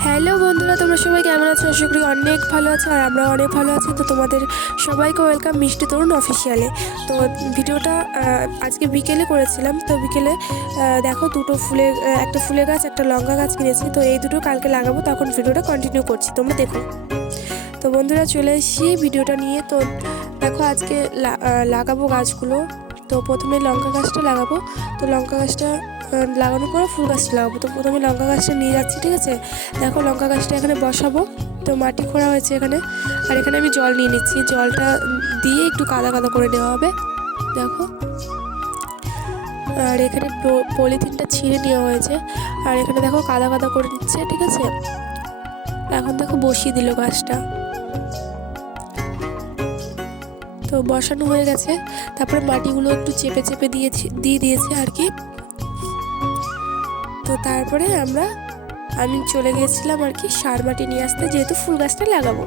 Hello বন্ধুরা, তোমরা সবাই কেমন আছো? আশা করি অনেক ভালো আছো আর আমরা অনেক ভালো আছি। তো তোমাদের সবাইকে ওয়েলকাম মিষ্টি তরুণ অফিসিয়ালে। তো ভিডিওটা আজকে বিকেলে করেছিলাম। তো বিকেলে দেখো দুটো ফুলের একটা ফুলের গাছ, একটা লঙ্কা গাছ কিনেছি। তো এই দুটো কালকে লাগাবো, তখন ভিডিওটা কন্টিনিউ করছি, তোমরা দেখো। তো বন্ধুরা চলে এসেছি ভিডিওটা নিয়ে। তো দেখো আজকে লাগাবো গাছগুলো। তো প্রথমে লঙ্কা গাছটা লাগাবো। তো লঙ্কা গাছটা লাগানোর পরে ফুল গাছটা লাগাবো। তো প্রথমে লঙ্কা গাছটা নিয়ে যাচ্ছি, ঠিক আছে। দেখো লঙ্কা গাছটা এখানে বসাবো। তো মাটি খোঁড়া হয়েছে এখানে, আর এখানে আমি জল নিয়ে নিচ্ছি। জলটা দিয়ে একটু কাদা কাদা করে নেওয়া হবে, দেখো। আর এখানে পলিথিনটা ছিঁড়ে নেওয়া হয়েছে, আর এখানে দেখো কাদা কাদা করে নিচ্ছে, ঠিক আছে। এখন দেখো বসিয়ে দিল গাছটা। তো বসানো হয়ে গেছে, তারপরে মাটিগুলো একটু চেপে চেপে দিয়ে দিয়েছে আর কি। তো তারপরে আমি চলে গিয়েছিলাম আর কি সার মাটি নিয়ে আসতে, যেহেতু ফুল গাছটা লাগাবো।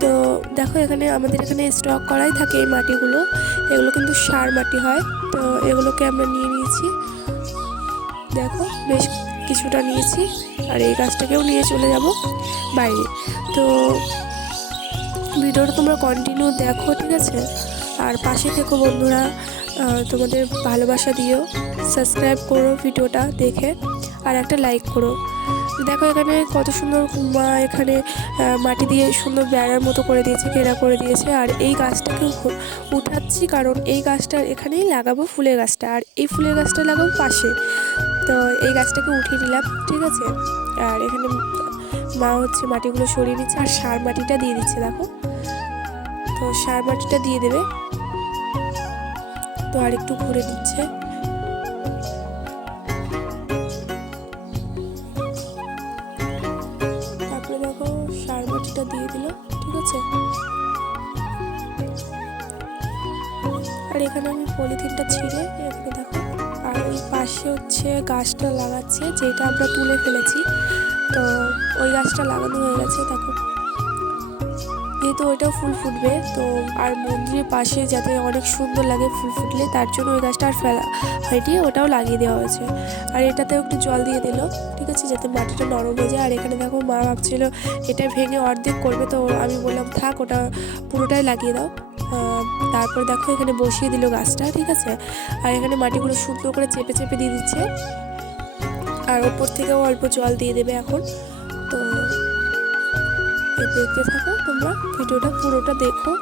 তো দেখো এখানে আমাদের এখানে স্টক করাই থাকে এই মাটিগুলো, এগুলো কিন্তু সার মাটি হয়। তো এগুলোকে আমরা নিয়ে নিয়েছি, দেখো বেশ কিছুটা নিয়েছি। আর এই গাছটাকেও নিয়ে চলে যাব বাইরে। তো ভিডিওটা তোমরা কন্টিনিউ দেখো, ঠিক আছে। আর পাশে থেকো বন্ধুরা, তোমাদের ভালোবাসা দিও, সাবস্ক্রাইব করো ভিডিওটা দেখে, আর একটা লাইক করো। দেখো এখানে কত সুন্দর মা এখানে মাটি দিয়ে সুন্দর বেড়ার মতো করে দিয়েছে, ঘেরা করে দিয়েছে। আর এই গাছটাকে উঠাচ্ছি, কারণ এই গাছটা এখানেই লাগাবো, ফুলের গাছটা। আর এই ফুলের গাছটা লাগাবো পাশে। তো এই গাছটাকে উঠিয়ে নিলাম, ঠিক আছে। আর এখানে মা হচ্ছে মাটিগুলো সরিয়ে নিচ্ছে, আর সার মাটিটা দিয়ে দিচ্ছে, দেখো। তো সার মাটিটা দিয়ে দেবে। তো আর একটু ঘুরে নিচ্ছে। তারপরে দেখো সার মাটিটা দিয়ে দিল, ঠিক আছে। আর এখানে আমি পলিথিনটা ছিঁড়ে এখানে দেখো, আর ওই পাশে হচ্ছে গাছটা লাগাচ্ছে, যেটা আমরা তুলে ফেলেছি। তো ওই গাছটা লাগানো হয়ে গেছে, দেখো। যেহেতু ওইটাও ফুল ফুটবে, তো আর মন্দিরের পাশে যাতে অনেক সুন্দর লাগে ফুল ফুটলে, তার জন্য ওই গাছটা আর ফেলা হয়নি, ওটাও লাগিয়ে দেওয়া হয়েছে। আর এটাতেও একটু জল দিয়ে দিল, ঠিক আছে, যাতে মাটিটা নরম হয়ে যায়। আর এখানে দেখো মা ভাবছিল এটা ভেঙে অর্ধেক করবে, তো আমি বললাম থাক, ওটা পুরোটাই লাগিয়ে দাও। তারপর দেখো এখানে বসিয়ে দিল গাছটা, ঠিক আছে। আর এখানে মাটিগুলো সুন্দর করে চেপে চেপে দিয়ে দিচ্ছে, আর ওপর থেকেও অল্প জল দিয়ে দেবে এখন। তো দেখতে থাকো তোমরা, ভিডিওটা পুরোটা দেখো।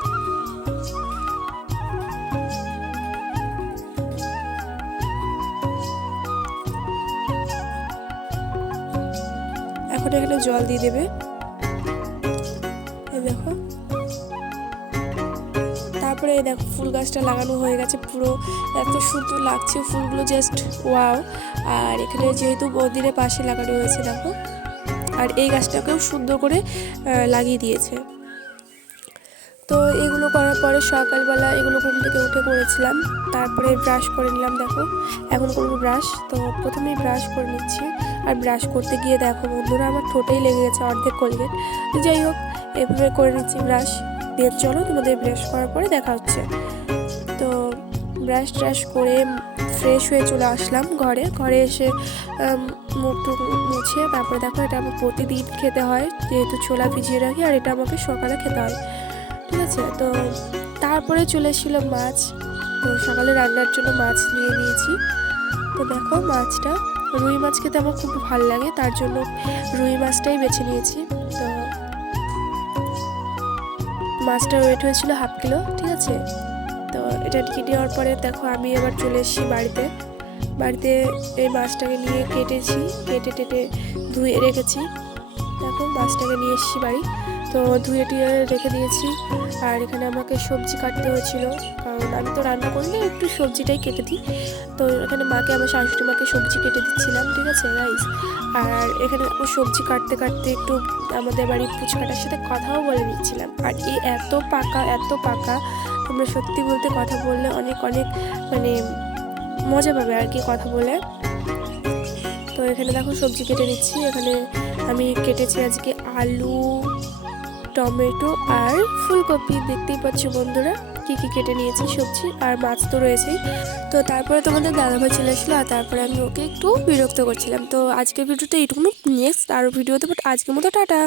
এখন এখানে জল দিয়ে দেবে, দেখো। তারপরে এই দেখো ফুল গাছটা লাগানো হয়ে গেছে, পুরো এত সুন্দর লাগছে ফুলগুলো, জাস্ট ওয়াও। আর এখানে যেহেতু মন্দিরের পাশে লাগানো হয়েছে, দেখো। আর এই গাছটাকেও সুন্দর করে লাগিয়ে দিয়েছে। তো এগুলো করার পরে সকালবেলা এগুলো ঘুম থেকে উঠে করেছিলাম। তারপরে ব্রাশ করে নিলাম, দেখো। এখন করবো ব্রাশ। তো প্রথমেই ব্রাশ করে নিচ্ছি। আর ব্রাশ করতে গিয়ে দেখো বন্ধুরা, আমার ঠোঁটেই লেগে গেছে অর্ধেক কোলগেট। তো যাই হোক, এভাবে করে নিচ্ছি ব্রাশ দিয়ে। চলো তোমাদের ব্রাশ করার পরে দেখা হচ্ছে। তো ব্রাশ ট্রাশ করে ফ্রেশ হয়ে চলে আসলাম ঘরে এসে মুখ টুক মুছে, তারপরে দেখো এটা আমার প্রতিদিন খেতে হয়, যেহেতু ছোলা ভিজিয়ে রাখি, আর এটা আমাকে সকালে খেতে হয়, ঠিক আছে। তো তারপরে চলে এসেছিল মাছ। তো সকালে রান্নার জন্য মাছ নিয়ে নিয়েছি। তো দেখো মাছটা, রুই মাছ খেতে আমার খুব ভালো লাগে, তার জন্য রুই মাছটাই বেছে নিয়েছি। তো মাছটার ওয়েট হয়েছিল 1/2 কিলো, ঠিক আছে। তো এটা কিনে নেওয়ার পরে দেখো আমি আবার চলে এসেছি বাড়িতে এই মাছটাকে নিয়ে কেটে টেটে ধুয়ে রেখেছি। দেখো মাছটাকে নিয়ে এসেছি বাড়ি। তো ধুয়ে টুয়ে রেখে দিয়েছি। আর এখানে আমাকে সবজি কাটতে হয়েছিল, কারণ আমি তো রান্না করি না, একটু সবজিটাই কেটে দিই। তো এখানে আমার শাশুড়ি মাকে সবজি কেটে দিচ্ছিলাম, ঠিক আছে গাইস। আর এখানে সবজি কাটতে কাটতে একটু আমাদের বাড়ির পুচকাটার সাথে কথাও বলে নিচ্ছিলাম। আর এই এত পাকা, তোমরা সত্যি বলতে কথা বললে অনেক মানে মজা পাবে আর কি কথা বলে। তো এখানে দেখো সবজি কেটে নিচ্ছি। এখানে আমি কেটেছি আজকে আলু, টমেটো আর ফুলকপি, দেখতেই পাচ্ছ বন্ধুরা। কী কী কেটে নিয়েছি সবজি, আর মাছ তো রয়েছেই। তো তারপরে তোমাদের দাদাভাই চলে আসলো, আর তারপরে আমি ওকে একটু বিরক্ত করছিলাম। তো আজকের ভিডিওটা এইটুকু, নেক্সট আরও ভিডিওতে, বাট আজকের মতো টাটা।